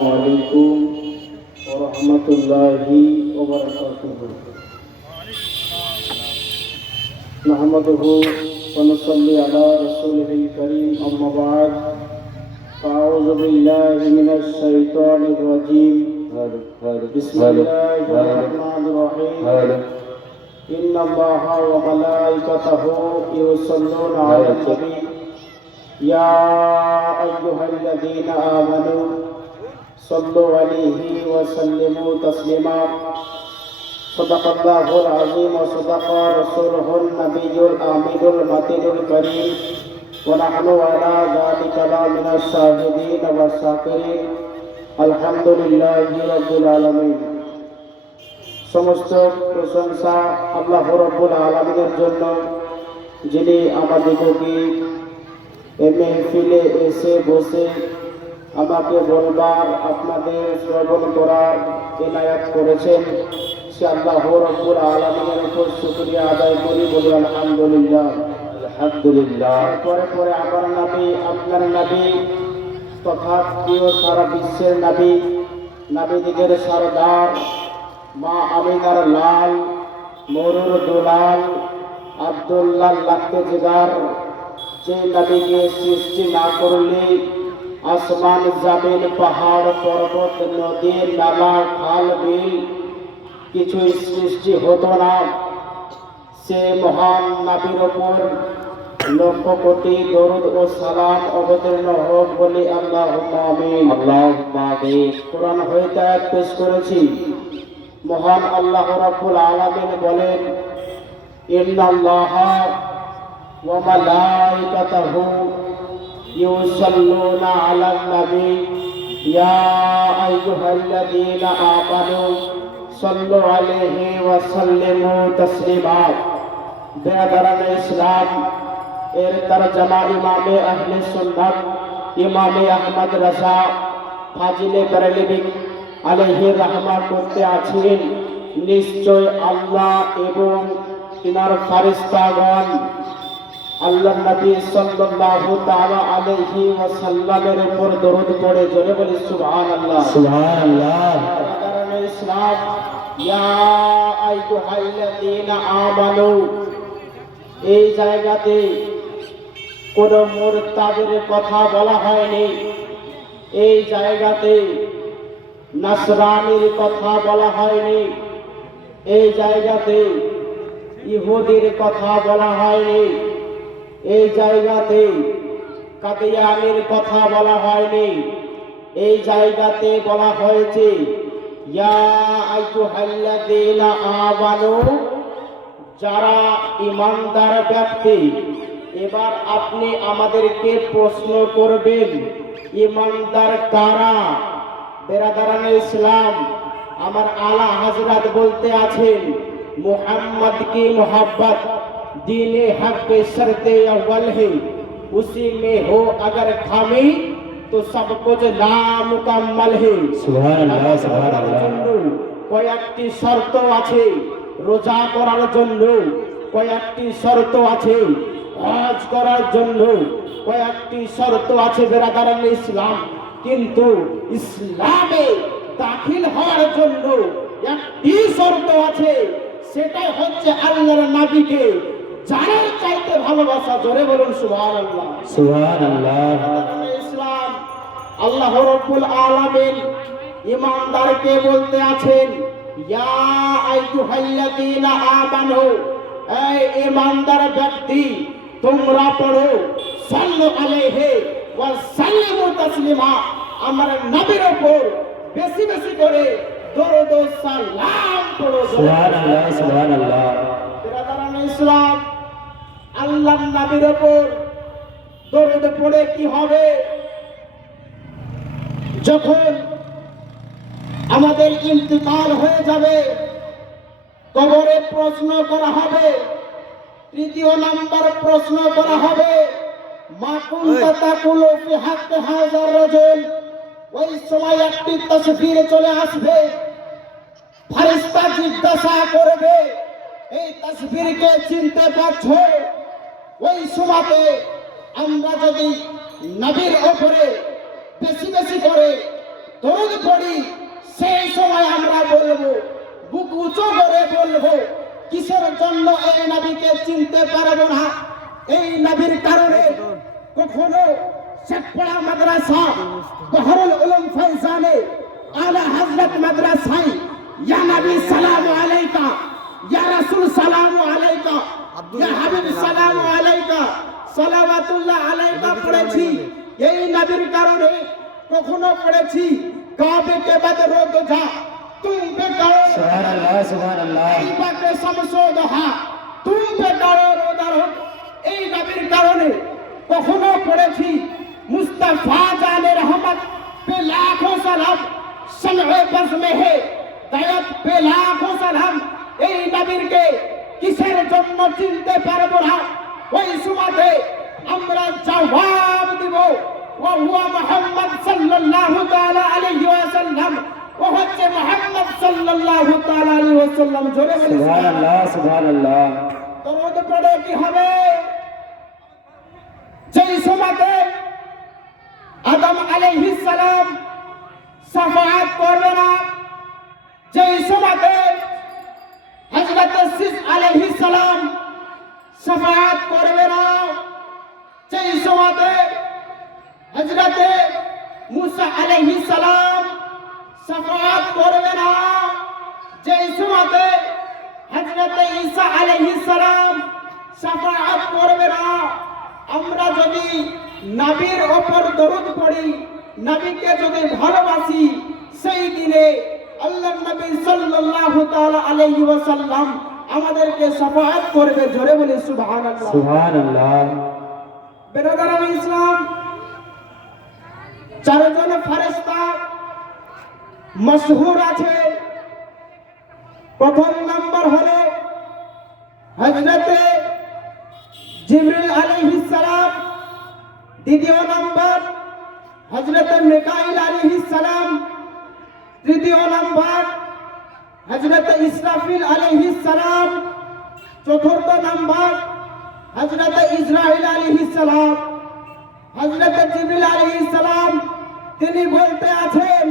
عليكم ورحمة الله وبركاته. نحمده ونصلي على رسوله الكريم أما بعد فأعوذ بالله من الشيطان الرجيم. بسم الله الرحمن الرحيم. إن الله وملائكته يصلون على النبي. يا أيها الذين آمنوا صلوا عليه وسلموا تسليما صدق الله العظيم وصدق رسوله النبي الآمين المتين الكريم ونحن على ذلك لا من الشاهدين والشاكرين الحمد لله رب العالمين সমস্ত প্রশংসা আল্লাহ রব্বুল আলমিনের জন্য যিনি আমাদেরকে এ মেহফিলে এসে বসে আমাকে বলবার আপনাদের শ্রবণ করার এনায়াত করেছেন। সে আল্লাহ রব্বুল আলমিনের উপর শুক্রিয়া আদায় করি বলি আলহামদুলিল্লাহ। আলহামদুলিল্লাহ। পরে পরে আমার নাবি আপনার নাবি তথা প্রিয় সারা বিশ্বের নাবি নাবিদিদের সরদার মা আমিনার লাল মরুর দুলাল আবদুল্লাহ লাখতে জিগার যে নবীকে সৃষ্টি না করলে আসমান জামিন পাহাড় পর্বত নদী নালা খাল বিল কিছুই সৃষ্টি হতো না। সে মহান নাবির ওপর লক্ষ কোটি দরুদ ও সালাম অবতীর্ণ হোক বলে আল্লাহ আমিন। আল্লাহুম্মা আমিন। কোরআন হইতে পেশ করেছি। মহান আল্লাহ রাব্বুল আলামিন বলেন ইন্নাল্লাহা ওয়া মালাইকাতাহু ইউসাল্লুনা আলান নবী ইয়া আইয়ুহাল্লাযীনা আমানু সাল্লু আলাইহি ওয়া সাল্লিমু তাসলিমা বেরাদারান ইসলাম এর তরজমা ইমামে আহলে সুন্নাত, ইমামে আহমদ রাজা ফাজিলে বেরেলিবি আলহি রহমা করতে আছেন। নিশ্চয় আল্লাহ এবং তিনার ফারিস্তাগণ আল্লাহ নবী সাল্লাল্লাহু তাআলা আলাইহি ওয়াসাল্লামের উপর দরুদ পড়ে জোরে বলি সুবহানাল্লাহ। সুবহানাল্লাহ। ব্রাদারান ইসলাম ইয়া আইয়ুহাল্লাযীনা আমানু এই জায়গাতে কোন মুরতাদের কথা বলা হয়নি। এই জায়গাতে নাসরানির কথা বলা হয়নি। এই জায়গাতে ইহুদির কথা বলা হয়নি। এই জায়গাতে কাদিয়ানির কথা বলা হয়নি। এই জায়গাতে বলা হয়েছে যারা ইমানদার ব্যক্তি, এবার আপনি আমাদেরকে প্রশ্ন করবেন ইমানদার কারা? বেরাদারান ইসলাম, আমার আলা হাজরাত বলতে আছেন মোহাম্মদকে মোহাব্বত? दीन हक के शर्ते अव्वल है उसी में हो अगर खामी তো সব কুছ নামুকাম্মাল হে সুবহানাল্লাহ সুবহানাল্লাহ জন্য কয়েকটি শর্ত আছে রোজা করার জন্য কয়েকটি শর্ত আছে হজ করার জন্য কয়েকটি শর্ত আছে বেরাদারান ইসলাম কিন্তু ইসলামে দাখিল হওয়ার জন্য একটি শর্ত আছে সেটাই হচ্ছে আল্লাহর নাবিকে জানার চাইতে ভালোবাসা জোরে বলুন সুবহানাল্লাহ। সুবহানাল্লাহ। ইসলাম আল্লাহ রব্বুল আলামিন ইমানদারকে বলতে আছেন ইয়া আইয়ুহাল্লাযীনা আমানু এই ইমানদার ব্যক্তি তোমরা পড়ো সাল্লু আলাইহি ওয়া সাল্লিমু তাসলিমা। আমার নবীর উপর বেশি বেশি করে দরুদ ও সালাম পড়ো সুবহানাল্লাহ সুবহানাল্লাহ। ইসলাম আল্লাহ নবীর উপর দরুদ পড়ে কি হবে? যখন আমাদের ইন্তিকাল হয়ে যাবে কবরে প্রশ্ন করা হবে তৃতীয় নাম্বার প্রশ্ন করা হবে মা কুনতা তাকুলু ফি হাক্কি হাযার রাজুল ওই সময় একটি তসবির চলে আসবে। ফারিস্তা জিজ্ঞাসা করবে এই তসবিরকে চিনতে পারছ? ওই সময়তে আমরা যদি নবীর ওপরে বেশি বেশি করে দরুদ পড়ি, সেই সময় আমরা বলব, বুক উঁচু করে বলব, কিসের জন্য এই নবীকে চিনতে পারব না? এই নবীর কারণে কখনো শেখপাড়া মাদ্রাসা, বহরুল উলুম ফৈজানে আলা হযরত মাদ্রাসায়, ইয়া নবী, সালাম আলাইকা, ইয়া রাসূল, সালাম আলাইকা, ইয়া হাবিব, সালাম আলাইকা সালামাতুল্লাহ আলাইকা পড়েছি। এই নবীর কারণে কখনো পড়েছি। কাবে কে বাদ রোদ যা তুই বেকার সুবহানাল্লাহ সুবহানাল্লাহ। এই পাকে সমসো দহা তুই বেকার রোদার এই নবীর কারণে কখনো পড়েছি। মুস্তাফা জানে রহমত পে লাখো সালাম সলহে বস মে হে দায়ত পে লাখো সালাম। এই নবীর কে কিসের জন্য চিনতে পারব না? ওই সুমাতে আমরা জবাব দিব। ও হুয়া মুহাম্মদ সাল্লাল্লাহু তাআলা আলাইহি ওয়াসাল্লাম। ও হচ্ছে মুহাম্মদ সাল্লাল্লাহু তাআলা আলাইহি ওয়াসাল্লাম। জোরে বলি সুবহানাল্লাহ সুবহানাল্লাহ। দরুদ পড়ে কি হবে? যেই সময়তে যেই সময়তে হযরত মুসা আলাইহিস সালাম সাফায়াত করবে না। যেই সময়তে হযরত ঈসা আলাইহিস সালাম শাফাআত করবে না, আমরা যদি নবীর ওপর দরুদ পড়ি, নবীকে যদি ভালোবাসি, সেই দিনে আল্লাহর নবী সাল্লাল্লাহু তাআলা আলাইহি ওয়াসাল্লাম আমাদেরকে শাফাআত করবে জোরে বলে সুবহানাল্লাহ। সুবহান আল্লাহ বেরাদারান ইসলাম, চারজন ফেরেশতা মশহুর আছে। প্রথম নাম্বার হলো হজরতে জিবরিল আলাইহিস দ্বিতীয় নাম্বার হজরতে মিকাইল আলাইহিস সালাম। তৃতীয় নাম্বার হজরতে ইসরাফিল আলাইহিস সালাম। চতুর্থ নাম্বার হজরত ইসরাইল আলাইহিস সালাম হজরত জিবরিল আলাইহিস সালাম তিনি বলতে আছেন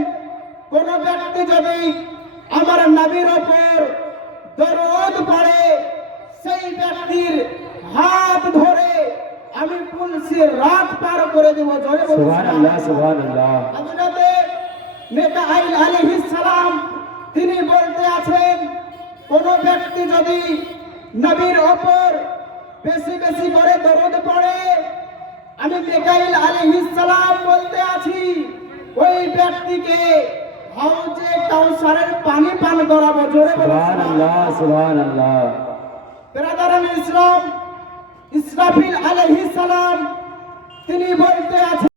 কোন ব্যক্তি যদি আমার নবীর ওপর দরদ পড়ে সেই ব্যক্তির হাত ধরে আমি পুলসির রাত পার করে দেব জোরে বলুন সুবহান আল্লাহ সুবহান আল্লাহ হযরতে মিকাইল আলাইহিস সালাম তিনি বলতে আছেন কোন ব্যক্তি যদি নবীর ওপর বেশি বেশি করে দরদ পড়ে। আমি মিকাইল আলাইহিস সালাম বলতে আছি ওই ব্যক্তিকে হাউজে কাউসারের পানি পান করাবো জোরে বলো সুবহান আল্লাহ সুবহান আল্লাহ ব্রাদারান ইসলাম ইসরাফিল আলাইহিস সালাম তিনি বলতে আছেন